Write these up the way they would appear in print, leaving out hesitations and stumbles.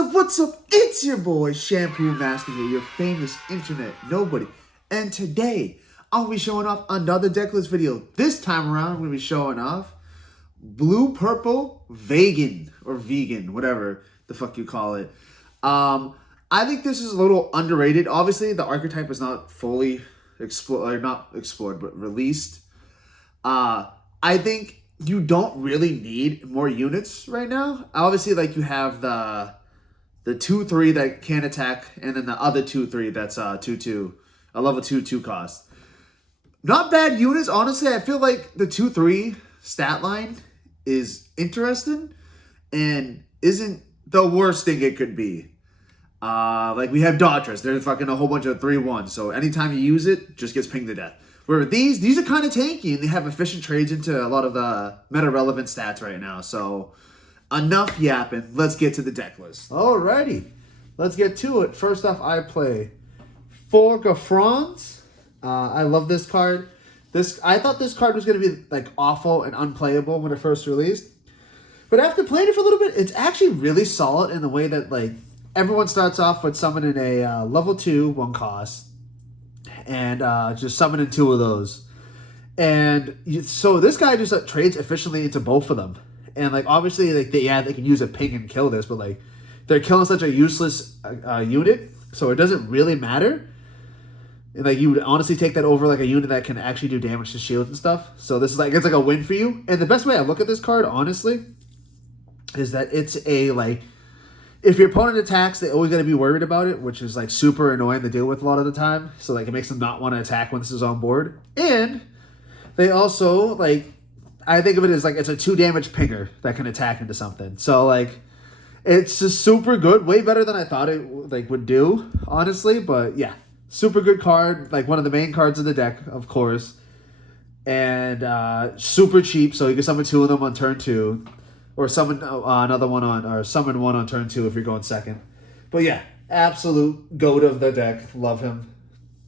What's up? It's your boy, Shampoo Master here, your famous internet nobody. And today, I'm going to be showing off another deck list video. This time around, I'm going to be showing off blue-purple Vagan, or vegan, whatever the fuck you call it. I think this is a little underrated. Obviously, the archetype is not fully explored, but released. I think you don't really need more units right now. Obviously, like, you have the 2/3 that can attack, and then the other 2/3 that's 2/2, a level 2/2 cost. Not bad units, honestly. I feel like the 2/3 stat line is interesting and isn't the worst thing it could be. Like, we have Daughters. There's fucking a whole bunch of 3/1, so anytime you use it, just gets pinged to death. Where these are kind of tanky, and they have efficient trades into a lot of the meta-relevant stats right now. So, enough yapping. Let's get to the deck list. Alrighty. Let's get to it. First off, I play 4 Gaffrans. I love this card. I thought this card was going to be like awful and unplayable when it first released. But after playing it for a little bit, it's actually really solid in the way that, like, everyone starts off with summoning a level 2 1 cost. And just summoning 2 of those. And so this guy just trades efficiently into both of them. And, like, obviously, like, they can use a ping and kill this, but, like, they're killing such a useless unit, so it doesn't really matter. And, like, you would honestly take that over, like, a unit that can actually do damage to shields and stuff. So this is, like, it's like a win for you. And the best way I look at this card, honestly, is that it's a, like, if your opponent attacks, they always got to be worried about it, which is, like, super annoying to deal with a lot of the time. So, like, it makes them not want to attack when this is on board. And they also, like, I think of it as, like, it's a 2 damage pinger that can attack into something. So, like, it's just super good. Way better than I thought it, like, would do, honestly. But, yeah, super good card. Like, one of the main cards of the deck, of course. And super cheap, so you can summon 2 of them on turn 2. Or summon another one or summon 1 on turn 2 if you're going second. But yeah, absolute goat of the deck. Love him.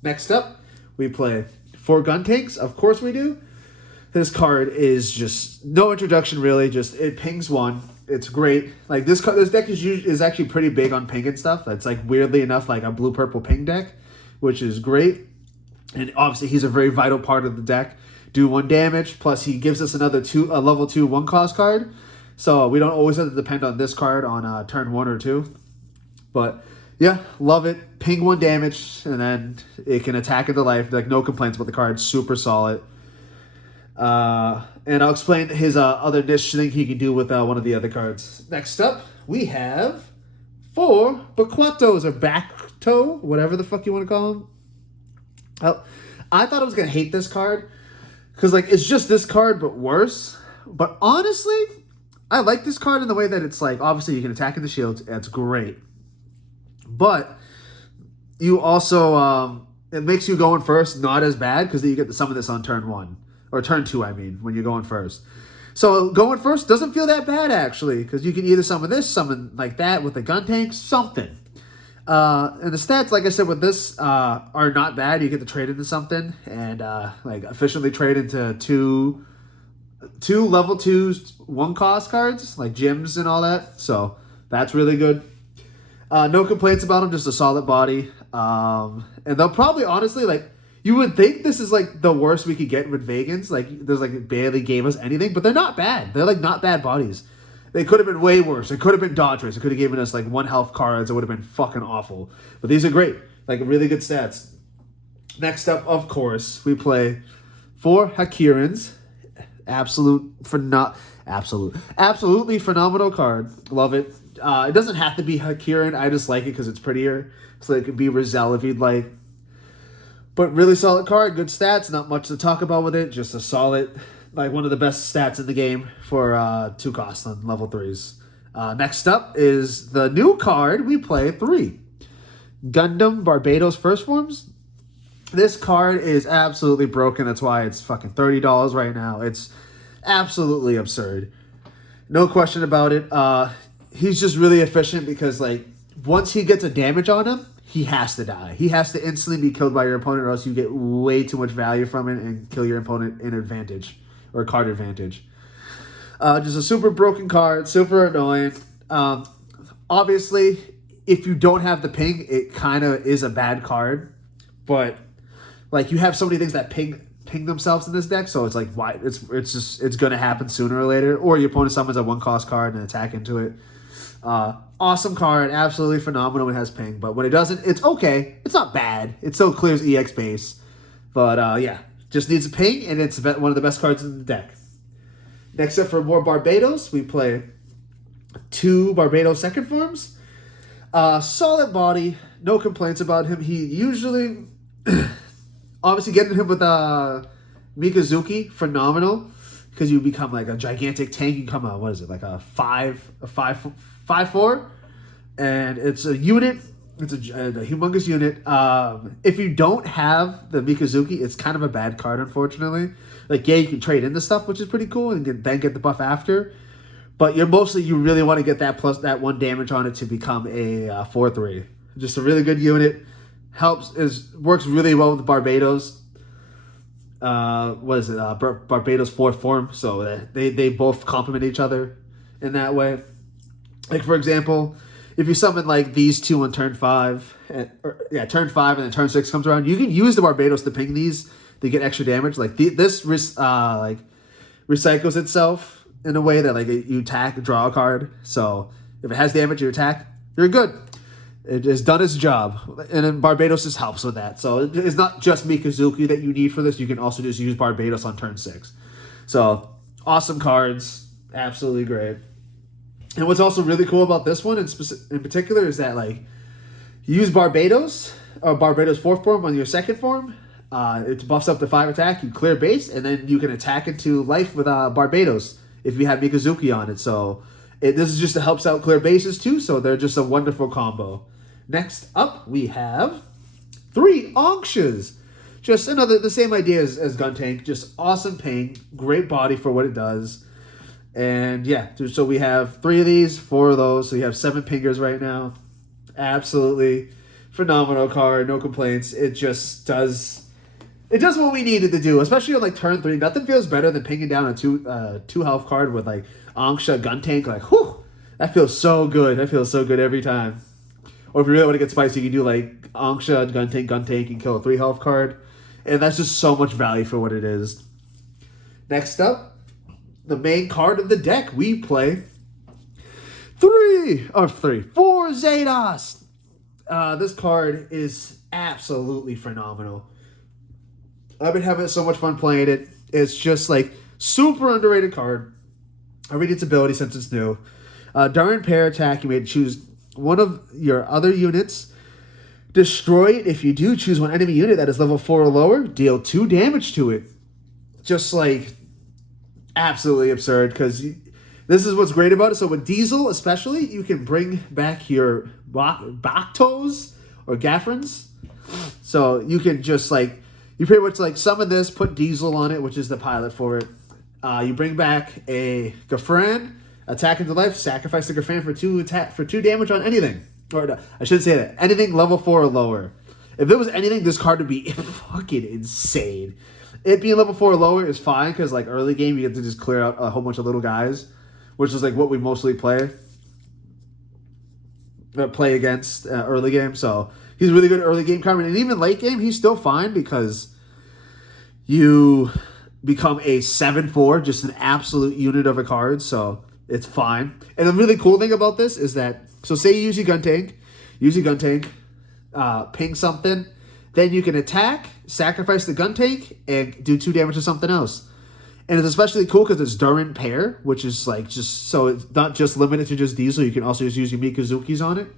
Next up, we play 4 gun tanks. Of course we do. This card is just no introduction really. Just it pings 1. It's great. Like this deck is actually pretty big on ping and stuff. That's like weirdly enough like a blue purple ping deck, which is great. And obviously he's a very vital part of the deck. Do 1 damage plus he gives us another a level 2 1 cost card. So we don't always have to depend on this card on turn 1 or 2. But yeah, love it. Ping 1 damage, and then it can attack into life. Like, no complaints about the card. Super solid. And I'll explain his other niche thing he can do with one of the other cards. Next up, we have 4 Baquatos, or Bacto, whatever the fuck you want to call them. Well, I thought I was going to hate this card, because, like, it's just this card, but worse. But honestly, I like this card in the way that it's like, obviously you can attack in the shields. That's great. But you also, it makes you going first not as bad because you get to summon this on turn 1. Or turn 2, I mean, when you're going first. So going first doesn't feel that bad, actually, because you can either summon this, summon like that with the gun tank, something. And the stats, like I said, with this are not bad. You get to trade into something and like efficiently trade into two level 2s 1 cost cards, like gyms and all that. So that's really good. No complaints about them, just a solid body. And they'll probably, honestly, like, you would think this is like the worst we could get with Vagans. Like, there's like barely gave us anything, but they're not bad. They're like not bad bodies. They could have been way worse. It could have been Daughters. It could have given us like 1 health cards. It would have been fucking awful. But these are great. Like, really good stats. Next up, of course, we play 4 Hakirans. Absolutely phenomenal card. Love it. It doesn't have to be Hakiran. I just like it because it's prettier. So it could be Rizal if you'd like. But really solid card. Good stats. Not much to talk about with it. Just a solid, like one of the best stats in the game for 2 costs on level 3s. Next up is the new card. We play 3 Gundam Barbados First Forms. This card is absolutely broken. That's why it's fucking $30 right now. It's absolutely absurd. No question about it. He's just really efficient because, like, once he gets a damage on him, he has to die. He has to instantly be killed by your opponent, or else you get way too much value from it and kill your opponent in advantage, or card advantage. Just a super broken card, super annoying. Obviously, if you don't have the ping, it kind of is a bad card. But like you have so many things that ping themselves in this deck, so it's like why it's gonna happen sooner or later. Or your opponent summons a 1-cost card and attack into it. Awesome card, absolutely phenomenal when it has ping. But when it doesn't, it's okay. It's not bad. It still clears EX base. But yeah, just needs a ping, and it's one of the best cards in the deck. Next up for more Barbados, we play 2 Barbados second forms. Solid body, no complaints about him. He usually, obviously getting him with Mikazuki, phenomenal, because you become like a gigantic tank. You become what is it, like a 5/4, and it's a unit. It's a humongous unit. If you don't have the Mikazuki, it's kind of a bad card, unfortunately. Like, yeah, you can trade in the stuff, which is pretty cool, and then get the buff after. But you really want to get that plus that 1 damage on it to become a 4/3. Just a really good unit. Works really well with Barbados. What is it? Barbados 4th form. So they both complement each other in that way. Like, for example, if you summon like these 2 on turn 5, turn 5 and then turn 6 comes around, you can use the Barbados to ping these to get extra damage. Like this recycles itself in a way that like you attack, draw a card. So if it has damage, you attack, you're good. It has done its job, and then Barbados just helps with that. So it's not just Mikazuki that you need for this. You can also just use Barbados on turn 6. So awesome cards, absolutely great. And what's also really cool about this one in particular is that like you use Barbados or Barbados 4th form on your 2nd form. It buffs up to 5 attack. You clear base, and then you can attack into life with Barbados if you have Mikazuki on it. So this is just to helps out clear bases too. So they're just a wonderful combo. Next up, we have 3 Onkshes. Just the same idea as Gun Tank. Just awesome ping, great body for what it does. And yeah, so we have 3 of these, 4 of those. So you have 7 pingers right now. Absolutely phenomenal card, no complaints. It just does. It does what we needed to do, especially on like turn 3. Nothing feels better than pinging down a 2 health card with like Onksha Gun Tank. Like, whew, that feels so good. That feels so good every time. Or if you really want to get spicy, you can do like Onksha Gun Tank, and kill a 3 health card. And that's just so much value for what it is. Next up, the main card of the deck, we play 4 Zados. This card is absolutely phenomenal. I've been having so much fun playing it. It's just like super underrated card. I read its ability since it's new. During pair attack, you may choose one of your other units. Destroy it. If you do, choose one enemy unit that is level 4 or lower. Deal 2 damage to it. Just like absolutely absurd, because this is what's great about it. So with Diesel especially, you can bring back your Baktos or Gaffrans. So you can just like, you pretty much like summon this, put Diesel on it, which is the pilot for it. You bring back a Gaffran, attack into life, sacrifice the Gaffran for 2 damage on anything. Or no, I shouldn't say that. Anything level 4 or lower. If it was anything, this card would be fucking insane. It being level 4 or lower is fine, because like early game, you get to just clear out a whole bunch of little guys, which is like what we mostly play against early game. So he's a really good early game card, and even late game, he's still fine because you become a 7/4, just an absolute unit of a card. So it's fine. And the really cool thing about this is that, so say you use your Gun Tank, ping something, then you can attack, sacrifice the Gun Tank, and do 2 damage to something else. And it's especially cool because it's during pair, which is like just, so it's not just limited to just Diesel, you can also just use your Mikazukis on it.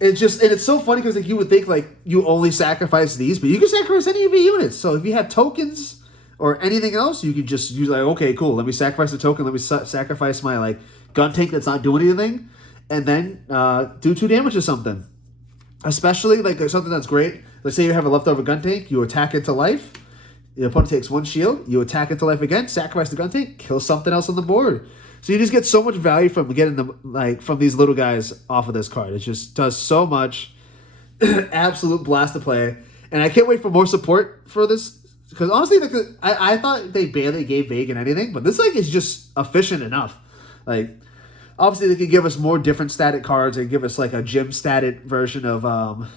It's so funny because like you would think like you only sacrifice these, but you can sacrifice any of your units. So if you have tokens or anything else, you can just use like, okay, cool, let me sacrifice the token, let me sacrifice my like Gun Tank that's not doing anything, and then do 2 damage to something. Especially like something that's great. Let's say you have a leftover Gun Tank, you attack into life, your opponent takes 1 shield, you attack into life again, sacrifice the Gun Tank, kill something else on the board. So you just get so much value from getting them like from these little guys off of this card. It just does so much. Absolute blast to play. And I can't wait for more support for this. Because honestly, like, I thought they barely gave Vagan anything, but this like is just efficient enough. Like, Obviously, they could give us more different static cards and give us like a gym static version of a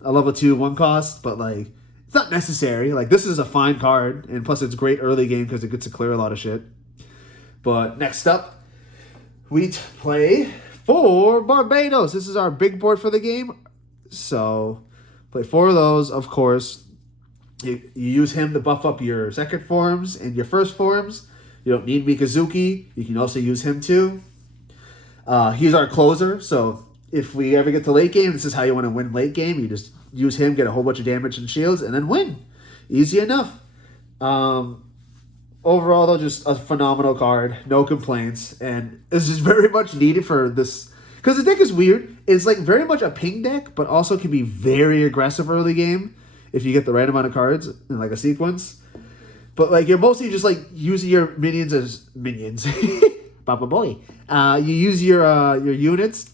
level 2 1 cost, but like it's not necessary. Like this is a fine card, and plus it's great early game because it gets to clear a lot of shit. But next up, we play for Barbados. This is our big board for the game. So play 4 of those, of course. You use him to buff up your second forms and your first forms. You don't need Mikazuki. You can also use him too. He's our closer, so if we ever get to late game, this is how you want to win late game. You just use him, get a whole bunch of damage and shields, and then win. Easy enough. Overall, though, just a phenomenal card. No complaints. And this is very much needed for this. Because the deck is weird. It's like very much a ping deck, but also can be very aggressive early game if you get the right amount of cards in like a sequence. But like you're mostly just like using your minions as minions. Papa boy. You use your units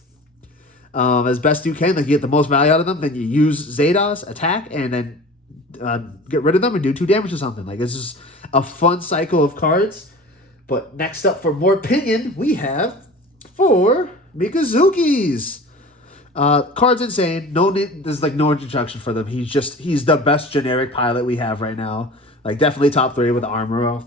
as best you can. Like you get the most value out of them. Then you use Zados, attack, and then get rid of them and do 2 damage or something. Like it's just a fun cycle of cards. But next up for more opinion, we have 4 Mikazukis. Card's insane. No need. There's like no introduction for them. He's the best generic pilot we have right now. Like definitely top 3 with Armor.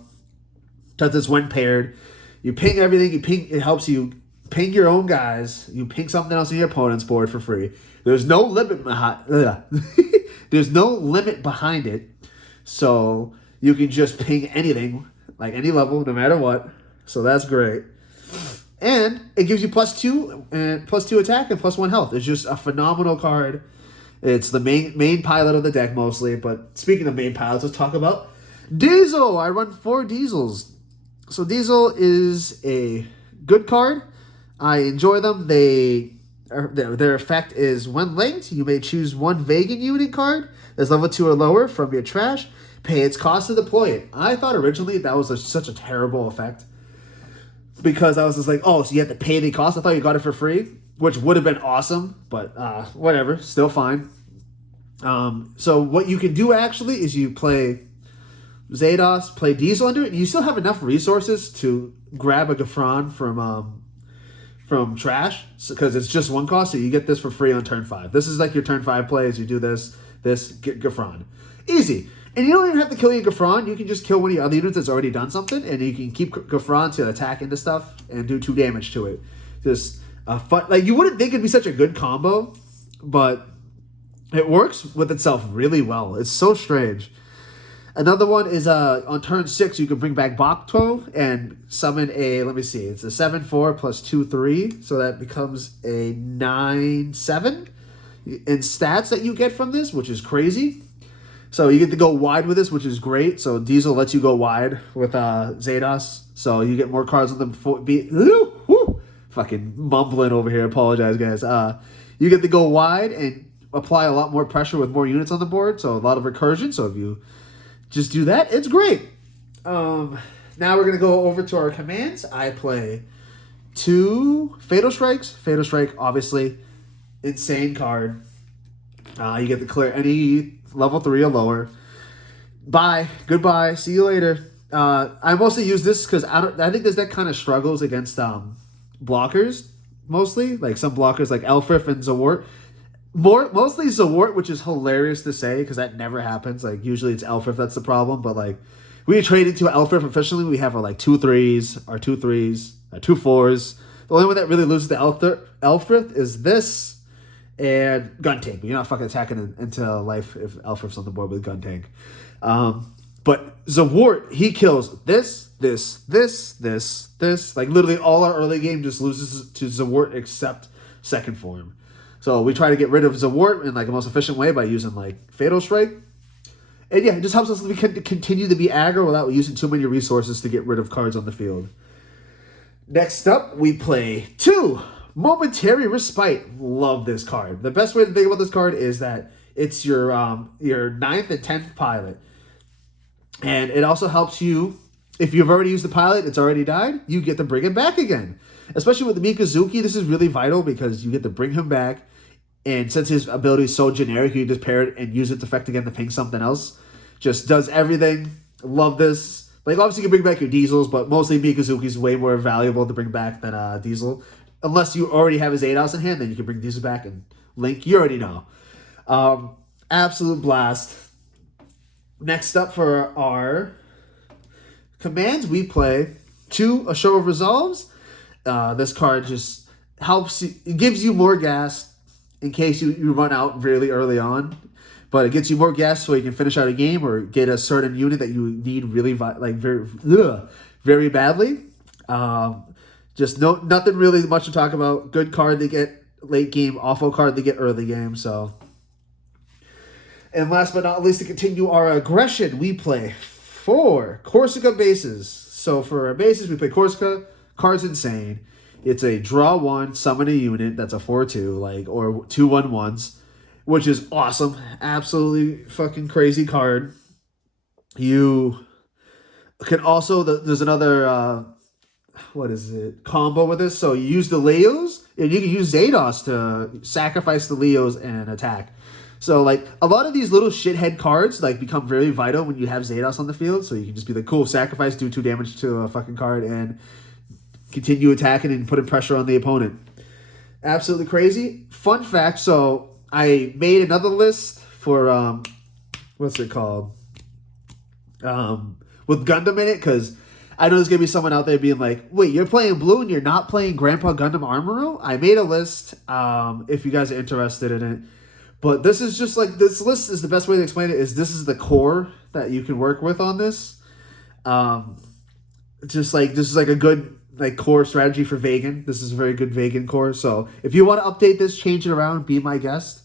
Because it's when paired. You ping everything. You ping. It helps you ping your own guys. You ping something else on your opponent's board for free. There's no limit behind. There's no limit behind it, so you can just ping anything, like any level, no matter what. So that's great. And it gives you +2 and +2 attack and +1 health. It's just a phenomenal card. It's the main pilot of the deck mostly. But speaking of main pilots, let's talk about Diesel. I run 4 Diesels. So Diesel is a good card. I enjoy them. Their effect is when linked, you may choose 1 Vagan unit card that's level 2 or lower from your trash. Pay its cost to deploy it. I thought originally that was such a terrible effect. Because I was just like, oh, so you have to pay the cost? I thought you got it for free, which would have been awesome. But whatever, still fine. So what you can do actually is you play Zados, play Diesel under it, and you still have enough resources to grab a Gaffran from trash, because it's just 1 cost, so you get this for free on turn 5. This is like your turn 5 plays. You do this, get Gaffran. Easy. And you don't even have to kill your Gaffran. You can just kill one of your other units that's already done something, and you can keep Gaffran to attack into stuff and do 2 damage to it. Just fun. Like, you wouldn't think it'd be such a good combo, but it works with itself really well. It's so strange. Another one is on turn 6, you can bring back Bakuto and summon a, let me see, it's a 7/4 plus 2/3, so that becomes a 9/7 in stats that you get from this, which is crazy. So you get to go wide with this, which is great. So Diesel lets you go wide with Zados, so you get more cards on them before fucking mumbling over here. Apologize, guys. You get to go wide and apply a lot more pressure with more units on the board, so a lot of recursion. So if you just do that, it's great. Now we're going to go over to our commands. I play 2 Fatal Strikes. Fatal Strike, obviously, insane card. You get to clear any level 3 or lower. Bye. Goodbye. See you later. I mostly use this because I think this deck kind of struggles against blockers, mostly. Like some blockers like Elfrith and Zawart. Mostly Zawart, which is hilarious to say because that never happens. Like usually it's Elfrith that's the problem, but like we trade into Elfrith efficiently. We have our like 2 3s, our 2 3s, our 2 4s. The only one that really loses to Elfrith is this and Gun Tank. But you're not fucking attacking into life if Elfrith's on the board with Gun Tank. But Zawart, he kills this. Like literally all our early game just loses to Zawart except second form. So we try to get rid of Zawart in like the most efficient way by using like Fatal Strike. And yeah, it just helps us continue to be aggro without using too many resources to get rid of cards on the field. Next up, we play 2 Momentary Respite. Love this card. The best way to think about this card is that it's your 9th and 10th pilot. And it also helps you, if you've already used the pilot, it's already died, you get to bring it back again. Especially with the Mikazuki, this is really vital because you get to bring him back. And since his ability is so generic, you can just pair it and use its effect again to ping something else. Just does everything. Love this. Like, obviously, you can bring back your Diesels, but mostly Mikazuki's way more valuable to bring back than Diesel. unless you already have his Zados in hand, then you can bring these back and Link. You already know. Absolute blast. Next up for our commands, we play 2, A Show of Resolves. This card just helps you, it gives you more gas in case you run out really early on. But it gets you more gas so you can finish out a game or get a certain unit that you need really very badly. Just nothing really much to talk about. Good card to get late game, awful card to get early game. So, and last but not least, to continue our aggression, we play 4 Corsica bases. So for our bases, we play Corsica. Card's insane. It's a draw 1, summon a unit. That's a 4/2, or 2/1/1s. Which is awesome. Absolutely fucking crazy card. You can also, there's another, combo with this. So you use the Leos, and you can use Zados to sacrifice the Leos and attack. So, a lot of these little shithead cards, become very vital when you have Zados on the field. So you can just be cool, sacrifice, do 2 damage to a fucking card, and continue attacking and putting pressure on the opponent. Absolutely crazy. Fun fact, so I made another list for, what's it called? With Gundam in it, because I know there's going to be someone out there being like, wait, you're playing blue and you're not playing Grandpa Gundam Armoro? I made a list, if you guys are interested in it. But this is just this list is the best way to explain it, is this is the core that you can work with on this. This is a good core strategy for Vagan. This is a very good Vagan core. So if you want to update this, change it around, be my guest.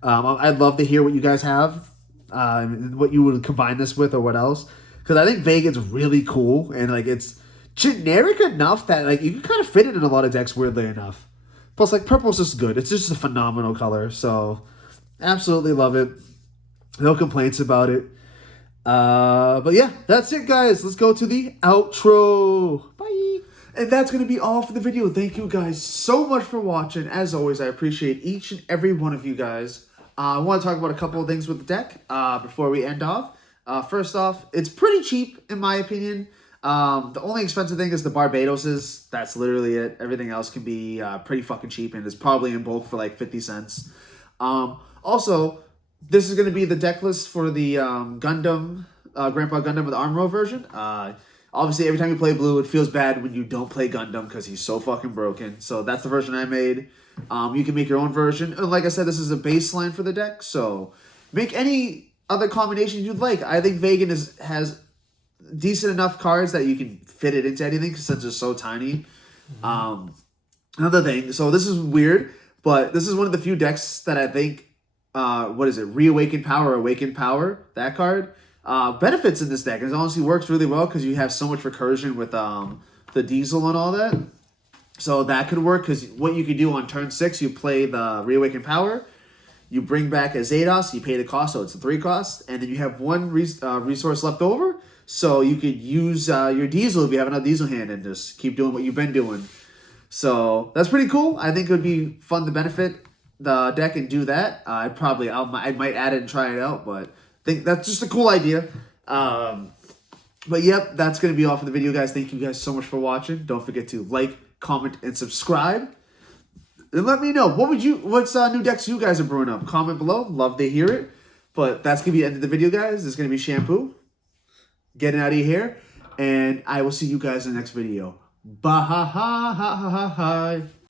I'd love to hear what you guys have, what you would combine this with or what else. Because I think Vagan's really cool, and it's generic enough that you can kind of fit it in a lot of decks, weirdly enough. Plus, purple's just good. It's just a phenomenal color. So absolutely love it. No complaints about it. But yeah, that's it, guys. Let's go to the outro. Bye. And that's going to be all for the video. Thank you guys so much for watching. As always, I appreciate each and every one of you guys. I want to talk about a couple of things with the deck before we end off. First off, it's pretty cheap in my opinion. The only expensive thing is the Barbadoses. That's literally it. Everything else can be pretty fucking cheap, and it's probably in bulk for 50 cents. Also, this is going to be the deck list for the Gundam, Grandpa Gundam with Armor version. Obviously, every time you play blue, it feels bad when you don't play Gundam because he's so fucking broken. So that's the version I made. You can make your own version. And like I said, this is a baseline for the deck. So make any other combinations you'd like. I think Vagan has decent enough cards that you can fit it into anything since it's so tiny. Another thing, so this is weird, but this is one of the few decks that I think, Reawakened Power, Awakened Power, that card, benefits in this deck. It honestly works really well because you have so much recursion with the Diesel and all that. So that could work because what you could do on turn 6, you play the Reawakened Power, you bring back a Zados, you pay the cost, so it's a 3 cost, and then you have 1 resource left over, so you could use your Diesel if you have another Diesel hand and just keep doing what you've been doing. So that's pretty cool. I think it would be fun to benefit the deck and do that. I might add it and try it out, but I think that's just a cool idea. But yep, that's going to be all for the video, guys. Thank you guys so much for watching. Don't forget to like, comment, and subscribe. And let me know, what's new decks you guys are brewing up? Comment below. Love to hear it. But that's going to be the end of the video, guys. This is going to be Shampoo getting out of here. And I will see you guys in the next video. Bye.